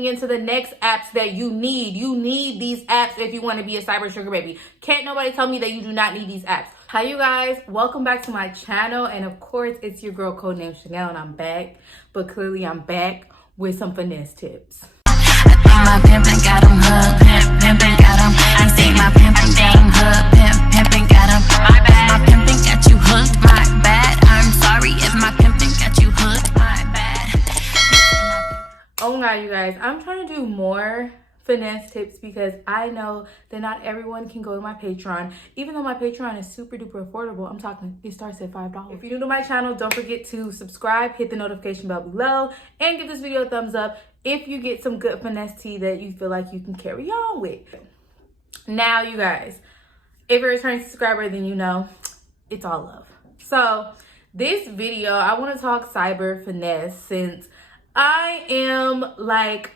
Into the next apps that you need. You need these apps if you want to be a cyber sugar baby. Can't nobody tell me that you do not need these apps. Hi you guys, welcome back to my channel, and of course it's your girl Codenamechanel, and I'm back, but clearly I'm back with some finesse tips. I think my pimpin' got him hooked, pimpin' got him. I think my pimpin' got him hooked, pimpin' got him. My bad, my pimpin' got you hooked, my bad. I'm sorry if my pimpin' got you hooked, my bad. Oh my god, you guys, I'm trying to do more finesse tips because I know that not everyone can go to my Patreon. Even though my Patreon is super duper affordable, I'm talking, it starts at $5. If you're new to my channel, don't forget to subscribe, hit the notification bell below, and give this video a thumbs up if you get some good finesse tea that you feel like you can carry on with. Now, you guys, if you're a returning subscriber, then you know it's all love. So this video, I want to talk cyber finesse since I am like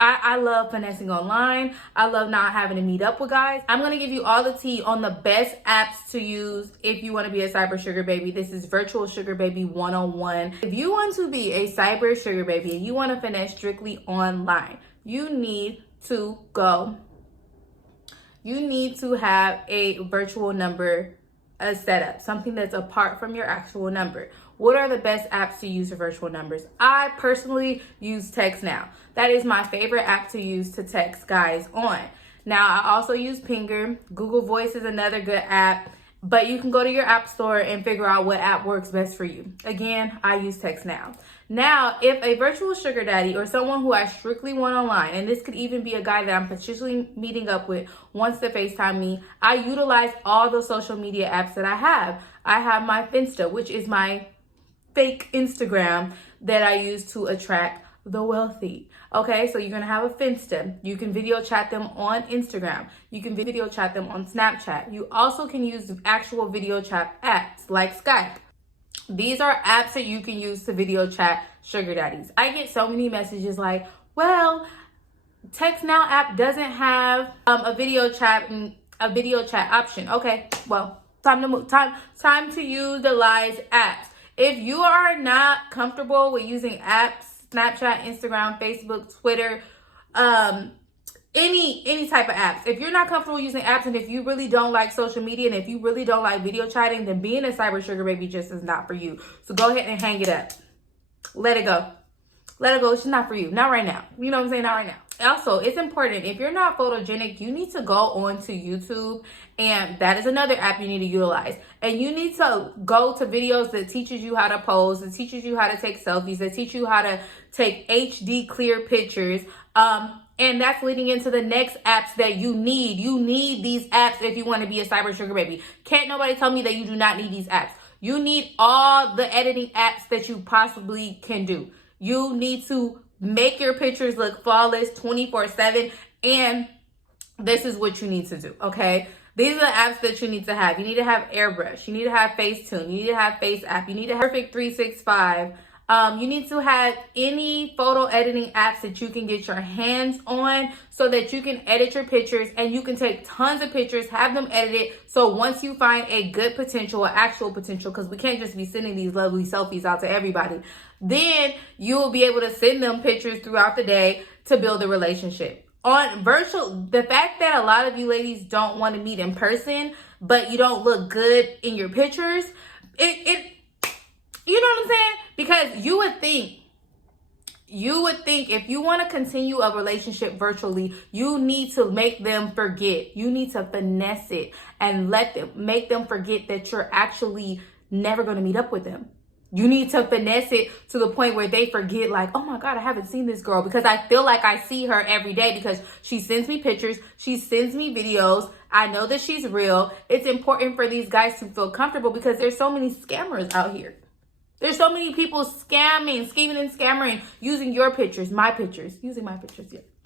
I love finessing online. I love not having to meet up with guys. I'm going to give you all the tea on the best apps to use if you want to be a cyber sugar baby. This is Virtual Sugar Baby 101. If you want to be a cyber sugar baby and you want to finesse strictly online, you need to have a virtual number setup, something that's apart from your actual number. What are the best apps to use for virtual numbers? I personally use Text Now. That is my favorite app to use to text guys on. Now, I also use Pinger. Google Voice is another good app, but you can go to your app store and figure out what app works best for you. Again, I use Text Now. Now, if a virtual sugar daddy or someone who I strictly want online, and this could even be a guy that I'm potentially meeting up with, wants to FaceTime me, I utilize all the social media apps that I have. I have my Finsta, which is my fake Instagram that I use to attract the wealthy. Okay, so you're gonna have a Finsta. You can video chat them on Instagram. You can video chat them on Snapchat. You also can use actual video chat apps like Skype. These are apps that you can use to video chat sugar daddies. I get so many messages like, well, Text Now app doesn't have a video chat option. Okay, well, time to utilize apps. If you are not comfortable with using apps, Snapchat, Instagram, Facebook, Twitter, any type of apps, if you're not comfortable using apps, and if you really don't like social media, and if you really don't like video chatting, then being a cyber sugar baby just is not for you. So go ahead and hang it up. Let it go. Let it go. It's just not for you. Not right now. You know what I'm saying? Not right now. Also, it's important, if you're not photogenic, you need to go onto YouTube, and that is another app you need to utilize. And you need to go to videos that teaches you how to pose, that teaches you how to take selfies, that teach you how to take HD clear pictures. And that's leading into the next apps that you need. You need these apps if you want to be a cyber sugar baby. Can't nobody tell me that you do not need these apps. You need all the editing apps that you possibly can do. You need to make your pictures look flawless 24/7, and this is what you need to do, okay? These are the apps that you need to have. You need to have Airbrush. You need to have Facetune. You need to have Face App. You need to have Perfect 365. You need to have any photo editing apps that you can get your hands on so that you can edit your pictures, and you can take tons of pictures, have them edited. So once you find a good potential, or actual potential, because we can't just be sending these lovely selfies out to everybody, then you will be able to send them pictures throughout the day to build a relationship. On virtual, the fact that a lot of you ladies don't want to meet in person, but you don't look good in your pictures, you know what I'm saying? Because you would think if you want to continue a relationship virtually, you need to make them forget. You need to finesse it and make them forget that you're actually never going to meet up with them. You need to finesse it to the point where they forget, like, oh my God, I haven't seen this girl, because I feel like I see her every day because she sends me pictures, she sends me videos. I know that she's real. It's important for these guys to feel comfortable because there's so many scammers out here. There's so many people scheming and scammering, using your pictures, using my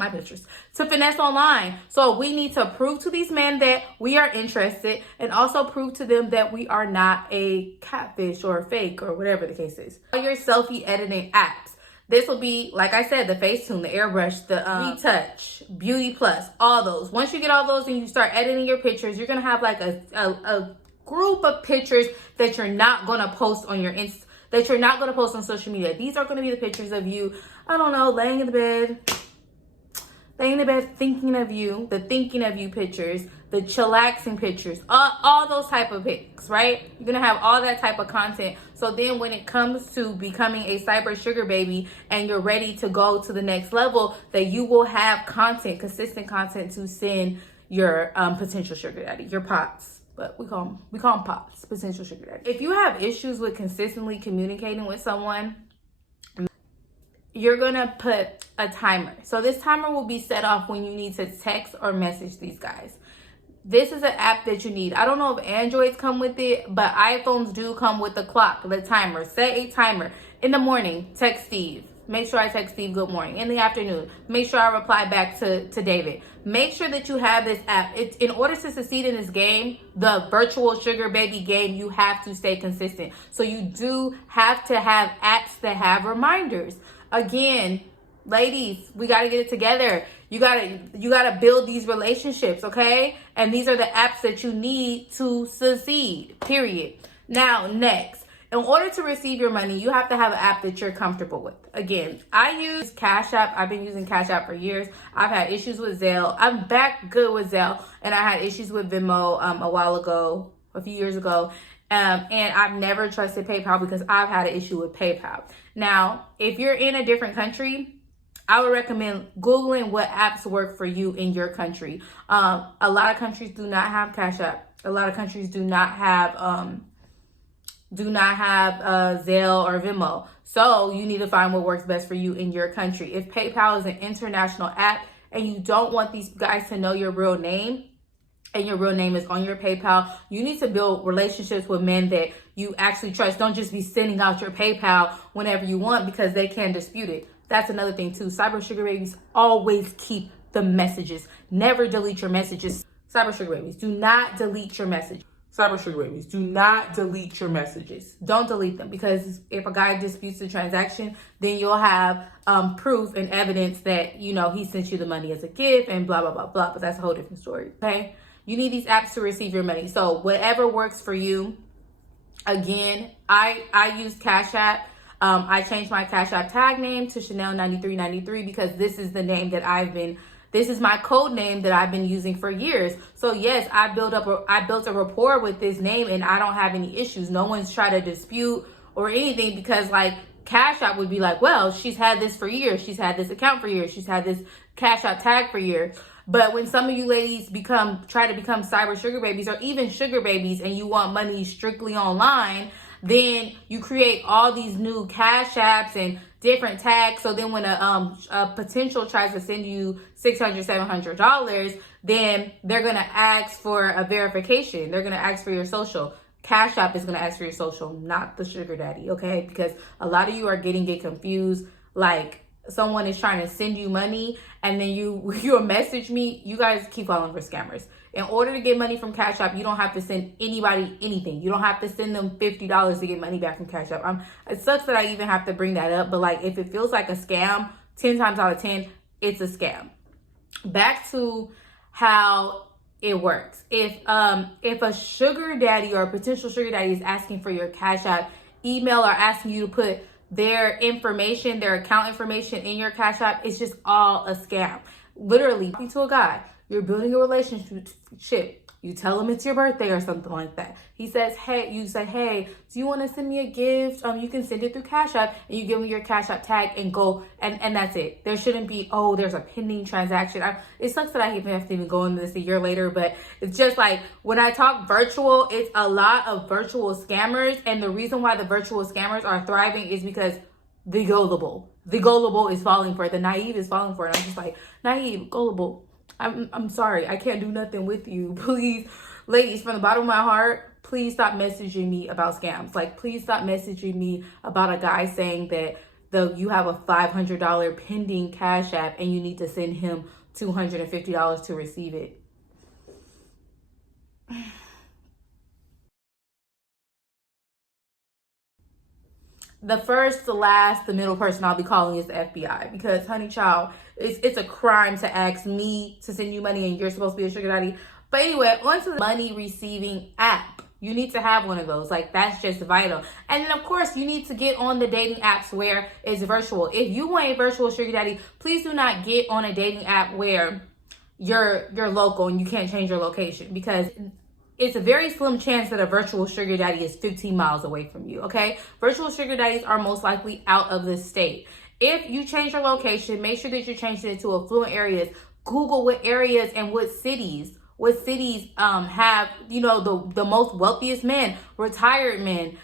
pictures to finesse online. So we need to prove to these men that we are interested, and also prove to them that we are not a catfish or a fake or whatever the case is. All your selfie editing apps. This will be, like I said, the Facetune, the Airbrush, the Retouch, Beauty Plus, all those. Once you get all those and you start editing your pictures, you're going to have like a group of pictures that you're not going to post on your that you're not going to post on social media. These are going to be the pictures of you, I don't know, laying in the bed, laying in bed thinking of you, the thinking of you pictures, the chillaxing pictures, all those type of pics, right? You're gonna have all that type of content. So then when it comes to becoming a cyber sugar baby and you're ready to go to the next level, that you will have content, consistent content to send your potential sugar daddy, your pops. But we call them pops, potential sugar daddy. If you have issues with consistently communicating with someone, you're gonna put a timer. So this timer will be set off when you need to text or message these guys. This is an app that you need. I don't know if Androids come with it, but iPhones do come with the clock, the timer. Set a timer. In the morning, text Steve. Make sure I text Steve good morning. In the afternoon, make sure I reply back to David. Make sure that you have this app. It's, in order to succeed in this game, the virtual sugar baby game, you have to stay consistent. So you do have to have apps that have reminders. Again, ladies, we got to get it together. You gotta build these relationships, okay? And these are the apps that you need to succeed, period. Now, next, in order to receive your money, you have to have an app that you're comfortable with. Again, I use Cash App. I've been using Cash App for years. I've had issues with Zelle. I'm back good with Zelle. And I had issues with Venmo a few years ago. And I've never trusted PayPal because I've had an issue with PayPal. Now, if you're in a different country, I would recommend Googling what apps work for you in your country. A lot of countries do not have Cash App. A lot of countries do not have Zelle or Venmo. So you need to find what works best for you in your country. If PayPal is an international app and you don't want these guys to know your real name, and your real name is on your PayPal, you need to build relationships with men that you actually trust. Don't just be sending out your PayPal whenever you want because they can dispute it. That's another thing too. Cyber sugar babies always keep the messages. Never delete your messages. Cyber sugar babies, do not delete your messages. Cyber sugar babies, do not delete your messages. Don't delete them, because if a guy disputes the transaction, then you'll have proof and evidence that, you know, he sent you the money as a gift and blah, blah, blah, blah. But that's a whole different story, okay? You need these apps to receive your money. So whatever works for you. Again, I use Cash App. I changed my Cash App tag name to Chanel9393 because this is the name that this is my code name that I've been using for years. So yes, I built a rapport with this name and I don't have any issues. No one's tried to dispute or anything, because like Cash App would be like, well, she's had this for years. She's had this account for years. She's had this Cash App tag for years. But when some of you ladies try to become cyber sugar babies or even sugar babies and you want money strictly online, then you create all these new Cash Apps and different tags. So then when a potential tries to send you $600, $700, then they're going to ask for a verification. They're going to ask for your social. Cash App is going to ask for your social, not the sugar daddy, okay? Because a lot of you are getting it confused. Like, someone is trying to send you money and then you'll message me. You guys keep falling for scammers. In order to get money from Cash App, you don't have to send anybody anything. You don't have to send them $50 to get money back from Cash App. It sucks that I even have to bring that up, but like, if it feels like a scam, 10 times out of 10, it's a scam. Back to how it works. If a sugar daddy or a potential sugar daddy is asking for your Cash App email or asking you to put their information, their account information in your Cash App, it's just all a scam. Literally, talking to a guy, you're building a relationship. You tell him it's your birthday or something like that. He says, hey, you say, hey, do you want to send me a gift? You can send it through Cash App, and you give me your Cash App tag and go, and that's it. There shouldn't be, oh, there's a pending transaction. It sucks that I even have to even go into this a year later, but it's just like, when I talk virtual, it's a lot of virtual scammers, and the reason why the virtual scammers are thriving is because the gullible is falling for it. The naive is falling for it. I'm just like, naive, gullible. I'm sorry, I can't do nothing with you. Please, ladies, from the bottom of my heart, please stop messaging me about scams. Like, please stop messaging me about a guy saying that you have a $500 pending Cash App and you need to send him $250 to receive it. The first, the last, the middle person I'll be calling is the FBI, because, honey child, it's a crime to ask me to send you money and you're supposed to be a sugar daddy. But anyway, onto the money receiving app. You need to have one of those. Like, that's just vital. And then, of course, you need to get on the dating apps where it's virtual. If you want a virtual sugar daddy, please do not get on a dating app where you're local and you can't change your location, because it's a very slim chance that a virtual sugar daddy is 15 miles away from you, okay? Virtual sugar daddies are most likely out of the state. If you change your location, make sure that you're changing it to affluent areas. Google what areas and what cities have, you know, the most wealthiest men, retired men.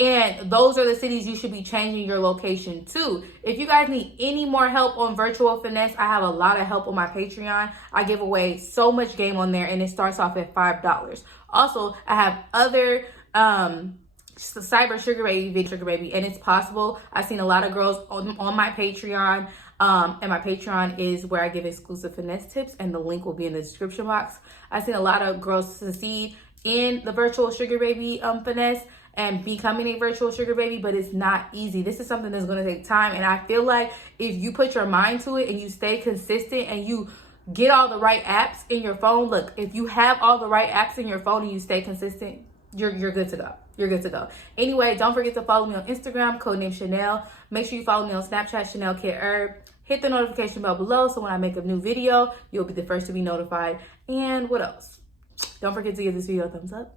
And those are the cities you should be changing your location to. If you guys need any more help on virtual finesse, I have a lot of help on my Patreon. I give away so much game on there, and it starts off at $5. Also, I have other cyber sugar baby, and it's possible. I've seen a lot of girls on my Patreon, and my Patreon is where I give exclusive finesse tips, and the link will be in the description box. I've seen a lot of girls succeed in the virtual sugar baby finesse and becoming a virtual sugar baby, but it's not easy. This is something that's going to take time, and I feel like if you put your mind to it and you stay consistent and you get all the right apps in your phone, look, if you have all the right apps in your phone and you stay consistent, you're good to go. You're good to go. Anyway, don't forget to follow me on Instagram, Codenamechanel. Make sure you follow me on Snapchat, Chanel Kid Herb. Hit the notification bell below so when I make a new video, you'll be the first to be notified. And what else? Don't forget to give this video a thumbs up.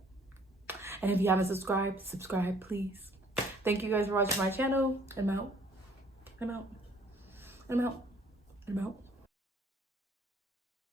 And if you haven't subscribed, subscribe, please. Thank you guys for watching my channel. I'm out. I'm out. I'm out. I'm out.